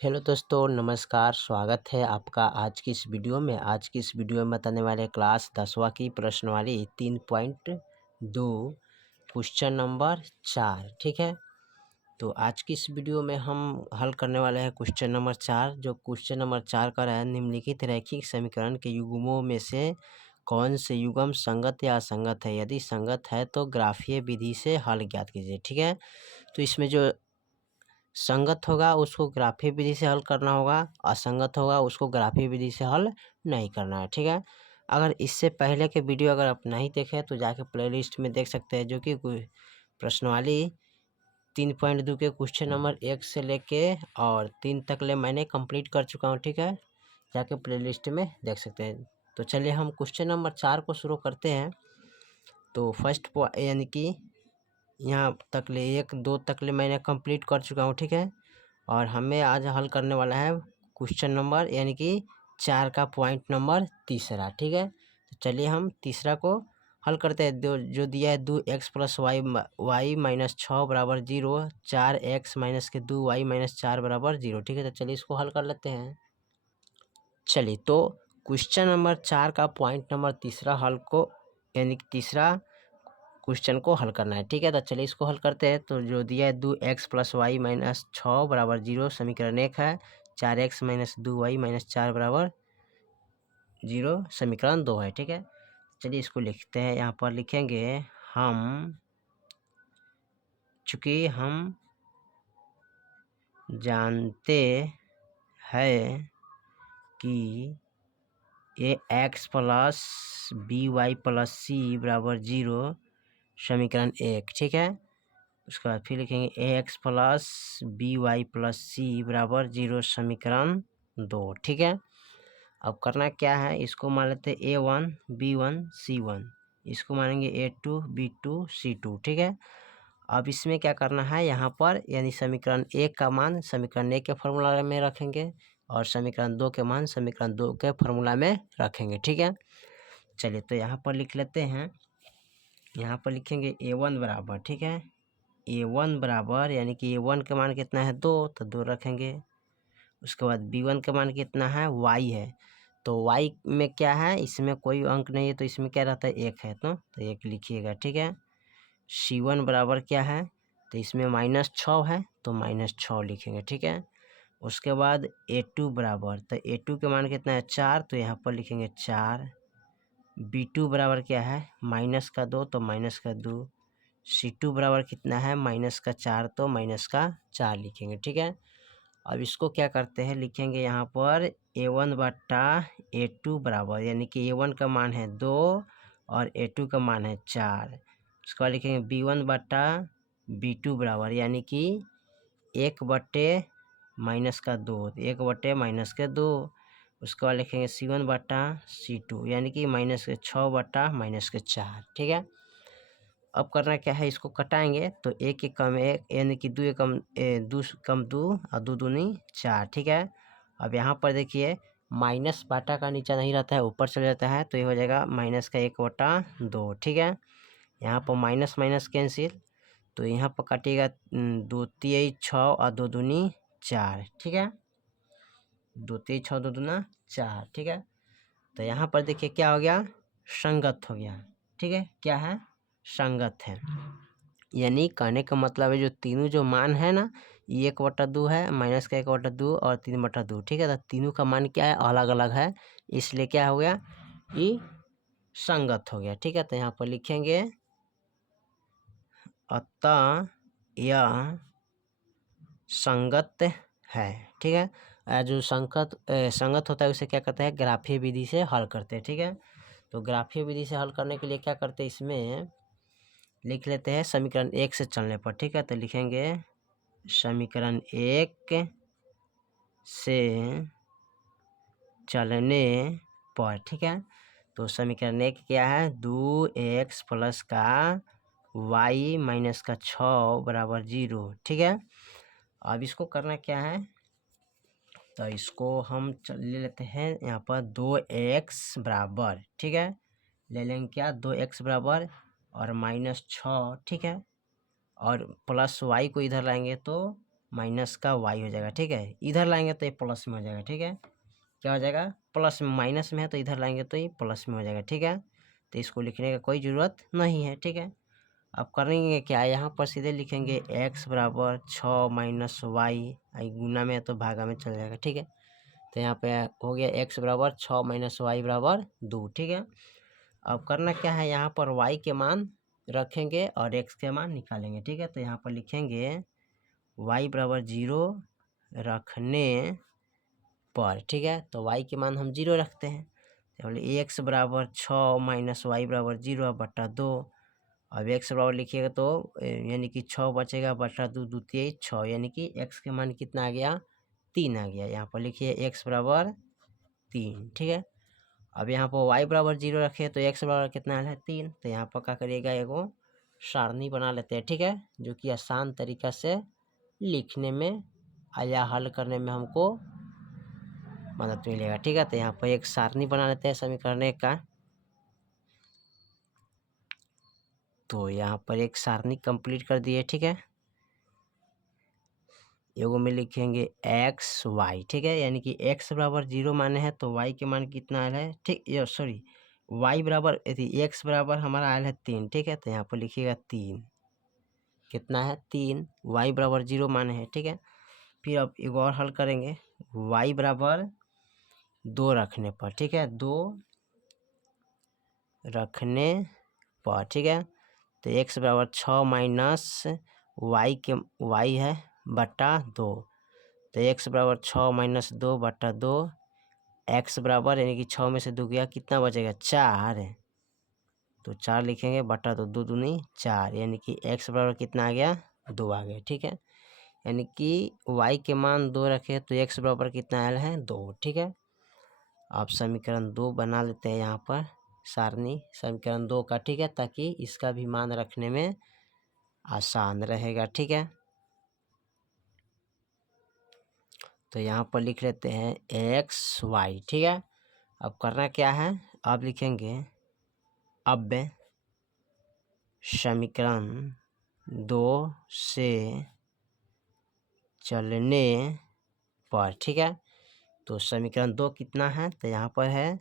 Hello दोस्तों, नमस्कार। स्वागत है आपका आज की इस वीडियो में। आज की इस वीडियो में बताने वाले क्लास 10वीं की प्रश्नवाली 3.2 क्वेश्चन नंबर 4। ठीक है, तो आज की इस वीडियो में हम हल करने वाले हैं क्वेश्चन नंबर 4। जो क्वेश्चन नंबर 4 का है, निम्नलिखित रैखिक समीकरण के युग्मों में से कौन से युग्म संगत या असंगत है? यदि संगत है तो ग्राफीय विधि से हल ज्ञात कीजिए। ठीक है, तो इसमें जो संगत होगा उसको ग्राफीय विधि से हल करना होगा, असंगत होगा उसको ग्राफीय विधि से हल नहीं करना है। ठीक है, अगर इससे पहले के वीडियो अगर आप नहीं देखे तो जाके प्लेलिस्ट में देख सकते हैं, जो कि प्रश्नवाली 3.2 के क्वेश्चन नंबर 1 से लेके और 3 तक ले मैंने कंप्लीट कर चुका हूँ। ठीक है, जाके प्लेलिस्ट में देख सकते हैं। तो चलिए हम क्वेश्चन नंबर 4 को शुरू करते हैं। तो फर्स्ट यानी कि यहाँ तक ले 1-2 तक ले मैंने कंप्लीट कर चुका हूँ। ठीक है, और हमें आज हल करने वाला है क्वेश्चन नंबर यानी कि 4 का पॉइंट नंबर तीसरा। ठीक है, तो चलिए हम तीसरा को हल करते हैं। जो दिया है 2x + y - 6 = 0, 4x - 2y - 4 = 0। ठीक है, तो चलिए इसको हल कर लेते हैं। चलिए, तो क्वेश्चन नंबर 4 का पॉइंट नंबर तीसरा हल को यानी कि तीसरा क्वेश्चन को हल करना है। ठीक है, तो चलिए इसको हल करते हैं। तो जो दिया है 2x + y - 6 = 0 समीकरण 1 है। 4x - 2y - 4 = 0 समीकरण 2 है। ठीक है, चलिए इसको लिखते हैं। यहाँ पर लिखेंगे चूँकि हम जानते हैं कि ax + by + c = 0 समीकरण 1। ठीक है, उसके बाद फिर लिखेंगे ax + by + c = 0 समीकरण 2। ठीक है, अब करना क्या है, इसको मान लेते हैं a1 b1 c1, इसको मानेंगे a2 b2 c2। ठीक है, अब इसमें क्या करना है, यहाँ पर यानी समीकरण 1 का मान समीकरण 1 के फॉर्मूला में रखेंगे और समीकरण 2 के मान समीकरण 2 के फॉर्मूला में रखेंगे। ठीक है, चलिए तो यहाँ पर लिख लेते हैं। यहाँ पर लिखेंगे a1 बराबर, ठीक है, a1 बराबर यानी कि a1 का मान कितना है 2, तो 2 रखेंगे। उसके बाद b1 का मान कितना है y है, तो y में क्या है, इसमें कोई अंक नहीं है तो इसमें क्या रहता है 1 है, तो 1 लिखिएगा। ठीक है, c1 बराबर क्या है, तो इसमें -6 है तो -6 लिखेंगे। ठीक है, उसके बाद a2 बराबर, तो a2 के मान कितना है 4, तो यहाँ पर लिखेंगे 4। b2 बराबर क्या है -2 तो -2। c2 बराबर कितना है -4 तो -4 लिखेंगे। ठीक है, अब इसको क्या करते हैं, लिखेंगे यहाँ पर a1 बटा a2 बराबर यानी कि a1 का मान है 2 और a2 का मान है 4। उसके बाद लिखेंगे b1 बटा b2 बराबर यानी कि 1/-2, 1/-2। उसके बाद लिखेंगे c1 बटा c2 यानी कि -6 बटा -4। ठीक है, अब करना क्या है, इसको कटाएंगे तो 1 एक कम 1 यानी कि 2 एक कम 2 कम 2 और 2 दूनी 4। ठीक है, अब यहाँ पर देखिए माइनस बाटा का नीचा नहीं रहता है, ऊपर चले जाता है, तो ये हो जाएगा -1/2। ठीक है, यहाँ पर माइनस माइनस कैंसिल, तो यहाँ पर काटिएगा 2 तिया 6 और 2 दूनी 4। ठीक है, 2 तिया 6 2 दूना 4। ठीक है, तो यहाँ पर देखिए क्या हो गया, संगत हो गया। ठीक है, क्या है, संगत है। यानी कहने का मतलब है जो तीनों जो मान है ना, 1/2 है, -1/2 और 3/2। ठीक है, तो तीनों का मान क्या है, अलग अलग है, इसलिए क्या हो गया, ये संगत हो गया। ठीक है, तो यहाँ पर लिखेंगे अतः यह संगत है। ठीक है, जो संगत होता है उसे क्या करते हैं, ग्राफीय विधि से हल करते हैं। ठीक है, तो ग्राफीय विधि से हल करने के लिए क्या करते हैं, इसमें लिख लेते हैं समीकरण 1 से चलने पर। ठीक है, तो लिखेंगे समीकरण 1 से चलने पर। ठीक है, तो समीकरण 1 क्या है, 2x प्लस का y माइनस का 6 बराबर 0। ठीक है, अब इसको करना क्या है, तो इसको हम ले लेते हैं यहाँ पर 2x बराबर। ठीक है, ले लेंगे क्या, 2x बराबर और -6। ठीक है, और प्लस y को इधर लाएंगे तो माइनस का वाई हो जाएगा। ठीक है, इधर लाएंगे तो ये प्लस में हो जाएगा। ठीक है, क्या हो जाएगा, प्लस में, माइनस में है तो इधर लाएंगे तो ये प्लस में हो जाएगा। ठीक है, तो इसको लिखने का कोई ज़रूरत नहीं है। ठीक है, अब करेंगे क्या, यहाँ पर सीधे लिखेंगे x बराबर 6 माइनस वाई, गुना में है तो भागा में चल जाएगा। ठीक है, तो यहाँ पे हो गया x बराबर 6 माइनस वाई बराबर 2। ठीक है, अब करना क्या है, यहाँ पर y के मान रखेंगे और x के मान निकालेंगे। ठीक है, तो यहाँ पर लिखेंगे y बराबर 0 रखने पर। ठीक है, तो y के मान हम 0 रखते हैं, तो बोले x बराबर 6 माइनस वाई बराबर 0 बटा 2। अब x बराबर लिखिएगा तो यानी कि 6 बचेगा बटा 2, द्वितीय 6, यानी कि x के मान कितना आ गया, 3 आ गया। यहाँ पर लिखिए x बराबर 3। ठीक है, अब यहाँ पर y बराबर 0 रखे तो x बराबर कितना है, 3। तो यहाँ पर क्या करिएगा, एगो सारणी बना लेते हैं। ठीक है, जो कि आसान तरीका से लिखने में या हल करने में हमको मदद मिलेगा। ठीक है, तो यहाँ पर एक सारणी बना लेते हैं समीकरण का। तो यहाँ पर एक सारणी कंप्लीट कर दिए। ठीक है, एगो में लिखेंगे एक्स वाई। ठीक है, यानी कि x बराबर 0 माने है तो y के मान कितना आया है, ठीक, ये सॉरी, y बराबर x बराबर हमारा आया है 3। ठीक है, तो यहाँ पर लिखिएगा 3, कितना है 3, y बराबर 0 माने है। ठीक है, फिर अब एक और हल करेंगे, y बराबर 2 रखने पर। ठीक है, 2 रखने पर। ठीक है, तो x बराबर 6 माइनस वाई के y है बटा 2, तो x बराबर 6 माइनस 2 बटा 2, x बराबर यानी कि 6 में से 2 गया, कितना बचेगा 4, तो 4 लिखेंगे बटा 2, 2 दूनी 4, यानी कि x बराबर कितना आ गया, 2 आ गया। ठीक है, यानी कि y के मान 2 रखे तो x बराबर कितना आया है, 2। ठीक है, अब समीकरण 2 बना लेते हैं यहाँ पर सारणी समीकरण 2 का। ठीक है, ताकि इसका भी मान रखने में आसान रहेगा। ठीक है, तो यहाँ पर लिख लेते हैं एक्स वाई। ठीक है, अब करना क्या है, अब लिखेंगे अब समीकरण 2 से चलने पर। ठीक है, तो समीकरण 2 कितना है, तो यहाँ पर है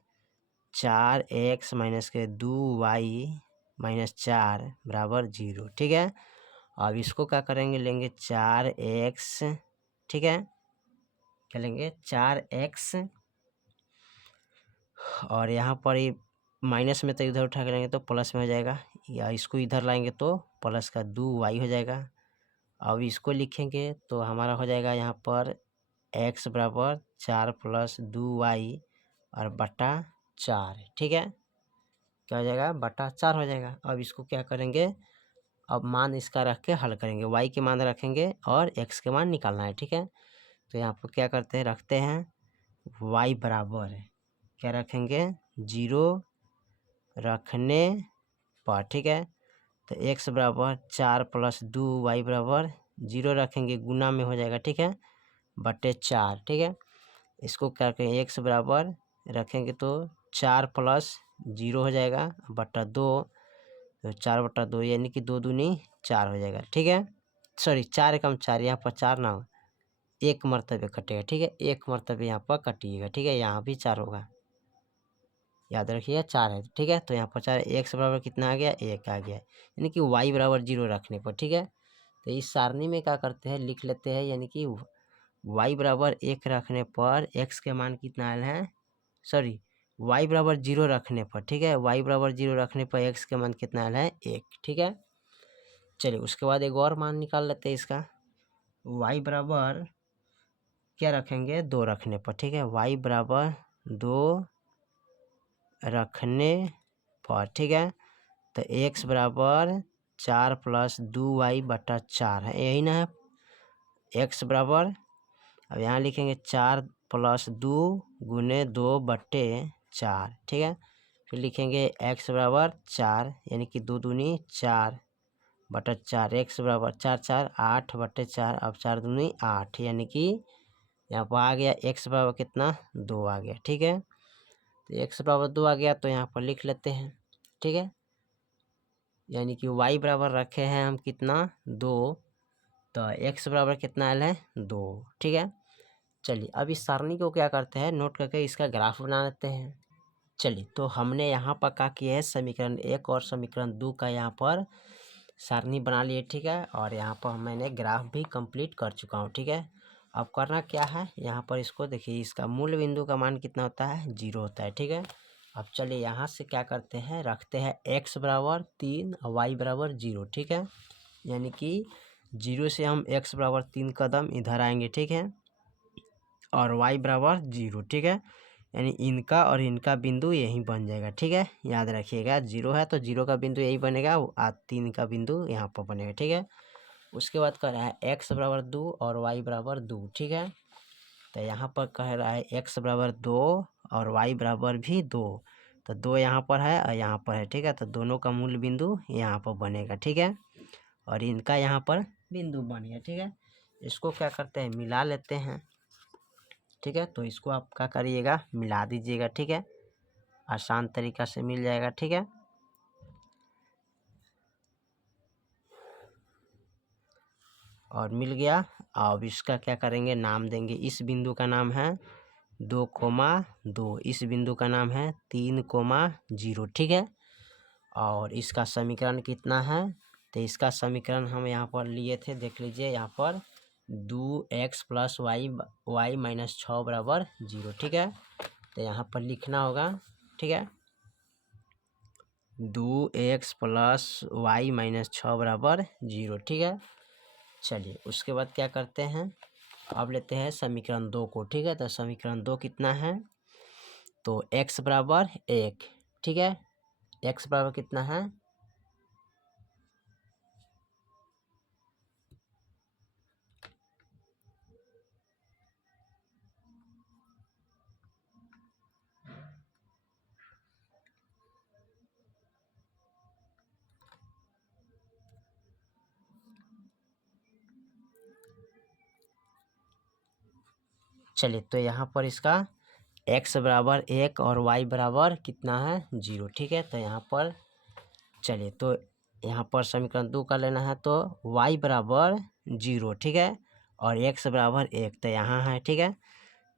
4x माइनस के 2y माइनस 4 बराबर 0। ठीक है, अब इसको क्या करेंगे, लेंगे 4x। ठीक है, क्या लेंगे 4x, और यहाँ पर ये माइनस में तो इधर उठा के लेंगे तो प्लस में हो जाएगा, या इसको इधर लाएंगे तो प्लस का 2y हो जाएगा। अब इसको लिखेंगे तो हमारा हो जाएगा यहाँ पर x बराबर 4 प्लस 2y और बटा 4। ठीक है, क्या हो जाएगा, बटा 4 हो जाएगा। अब इसको क्या करेंगे, अब मान इसका रख के हल करेंगे, y के मान रखेंगे और x के मान निकालना है। ठीक है, तो यहाँ पर क्या करते हैं, रखते हैं y बराबर क्या रखेंगे, 0 रखने पर। ठीक है, तो x बराबर 4 प्लस 2y बराबर 0 रखेंगे, गुना में हो जाएगा। ठीक है, बटे 4। ठीक है, इसको क्या करेंगे, x बराबर रखेंगे तो 4 प्लस 0 हो जाएगा बटा 2, तो 4 बटा 2 यानी कि 2 दूनी 4 हो जाएगा। ठीक है, सॉरी 4 कम 4, यहाँ पर 4 ना हो, एक मरतबे कटेगा। ठीक है, एक मरतबे यहाँ पर कटिएगा। ठीक है, यहाँ भी 4 होगा, याद रखिए 4 है। ठीक है, तो यहाँ पर 4, x बराबर कितना आ गया, 1 आ गया, यानी कि y बराबर 0 रखने पर। ठीक है, तो इस सारणी में क्या करते हैं, लिख लेते हैं, यानी कि y बराबर 1 रखने पर x के मान कितना आया है, सॉरी y बराबर 0 रखने पर। ठीक है, y बराबर 0 रखने पर x के मान कितना आया है, 1। ठीक है, चलिए उसके बाद एक और मान निकाल लेते हैं इसका, y बराबर क्या रखेंगे, 2 रखने पर। ठीक है, y बराबर 2 रखने पर। ठीक है, तो x बराबर 4 प्लस 2y बटा 4 है, यही ना है x बराबर। अब यहाँ लिखेंगे 4 प्लस 2 गुने 2 बटे 4। ठीक है, फिर लिखेंगे x बराबर 4, यानी कि 2 दूनी 4 बटा 4, x बराबर 4 4 8 बटे 4, अब 4 दूनी 8, यानी कि यहाँ पर आ गया x बराबर कितना, 2 आ गया। ठीक है, तो x बराबर 2 आ गया, तो यहाँ पर लिख लेते हैं। ठीक है, यानी कि y बराबर रखे हैं हम कितना, 2, तो x बराबर कितना आयल है 2। ठीक है, चलिए अब इस सारणी को क्या करते हैं, नोट करके इसका ग्राफ बना लेते हैं। चलिए तो हमने यहाँ पर क्या किया है, समीकरण 1 और समीकरण 2 का यहाँ पर सारणी बना लिए। ठीक है, और यहाँ पर मैंने ग्राफ भी कंप्लीट कर चुका हूँ। ठीक है, अब करना क्या है, यहाँ पर इसको देखिए, इसका मूल बिंदु का मान कितना होता है 0 होता है। ठीक है, अब चलिए यहाँ से क्या करते हैं, रखते हैं x बराबर 3 और y बराबर 0। ठीक है, यानी कि 0 से हम x बराबर 3 कदम इधर आएंगे। ठीक है, और y बराबर 0। ठीक है, यानी इनका और इनका बिंदु यही बन जाएगा। ठीक है, याद रखिएगा 0 है तो 0 का बिंदु यही बनेगा, 3 का बिंदु यहाँ पर बनेगा। ठीक है, उसके बाद कह रहा है x बराबर 2 और y बराबर 2। ठीक है, तो यहाँ पर कह रहा है x बराबर 2 और y बराबर भी 2, तो 2 यहाँ पर है और यहाँ पर है। ठीक है, तो दोनों का मूल बिंदु यहाँ पर बनेगा। ठीक है, और इनका यहाँ पर बिंदु बन गया। ठीक है, इसको क्या करते हैं, मिला लेते हैं। ठीक है, तो इसको आप क्या करिएगा, मिला दीजिएगा। ठीक है, आसान तरीका से मिल जाएगा। ठीक है, और मिल गया। अब इसका क्या करेंगे, नाम देंगे। इस बिंदु का नाम है 2,2, इस बिंदु का नाम है 3,0। ठीक है, और इसका समीकरण कितना है, तो इसका समीकरण हम यहाँ पर लिए थे, देख लीजिए यहाँ पर 2x प्लस y माइनस 6 बराबर 0। ठीक है, तो यहाँ पर लिखना होगा। ठीक है, 2x प्लस y माइनस 6 बराबर 0। ठीक है, चलिए उसके बाद क्या करते हैं, अब लेते हैं समीकरण 2 को। ठीक है, तो समीकरण 2 कितना है, तो x बराबर 1। ठीक है, x बराबर कितना है, चलिए तो यहाँ पर इसका x बराबर 1 और y बराबर कितना है 0। ठीक है, तो यहाँ पर चलिए तो यहाँ पर समीकरण 2 का लेना है, तो y बराबर 0। ठीक है, और x बराबर 1, तो यहाँ है। ठीक है,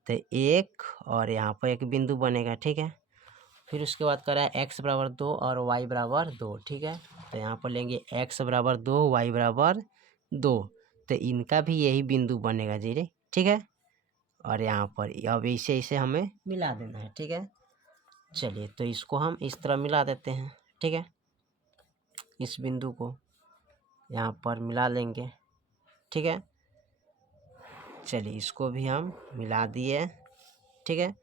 तो 1 और यहाँ पर एक बिंदु बनेगा। ठीक है, फिर उसके बाद कर रहा है x बराबर 2 और y बराबर 2। ठीक है, तो यहाँ पर लेंगे x बराबर 2 y बराबर 2, तो इनका भी यही बिंदु बनेगा 0। ठीक है, और यहाँ पर अब इसे हमें मिला देना है। ठीक है, चलिए तो इसको हम इस तरह मिला देते हैं। ठीक है, इस बिंदु को यहाँ पर मिला लेंगे। ठीक है, चलिए इसको भी हम मिला दिए। ठीक है,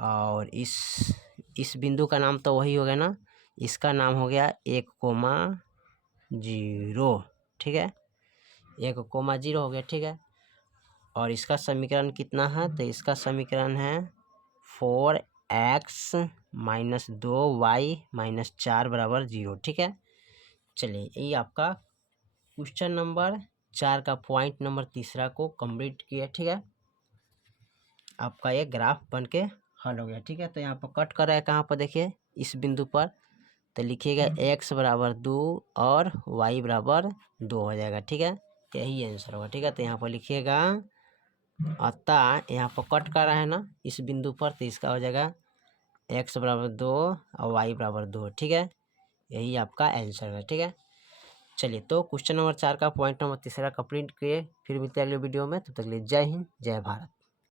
और इस बिंदु का नाम तो वही हो गया ना, इसका नाम हो गया 1,0। ठीक है, 1,0 हो गया। ठीक है, और इसका समीकरण कितना है, तो इसका समीकरण है 4x माइनस 2y माइनस 4 बराबर 0। ठीक है, चलिए ये आपका क्वेश्चन नंबर 4 का पॉइंट नंबर 3 को कंप्लीट किया। ठीक है, आपका ये ग्राफ बन के हल हो गया। ठीक है, तो यहाँ पर कट कर रहा है कहाँ पर, देखिए इस बिंदु पर, तो लिखिएगा x बराबर 2 और y बराबर 2 हो जाएगा। ठीक है, यही आंसर होगा। ठीक है, तो यहाँ पर लिखिएगा, अतः यहाँ पर कट कर रहा है ना इस बिंदु पर, तो इसका हो जाएगा x बराबर 2 और y बराबर 2। ठीक है, यही आपका आंसर है। ठीक है, चलिए तो क्वेश्चन नंबर 4 का पॉइंट नंबर 3 कंप्लीट किए। फिर मिलते हैं अगले वीडियो में, तब तक के लिए जय हिंद जय भारत।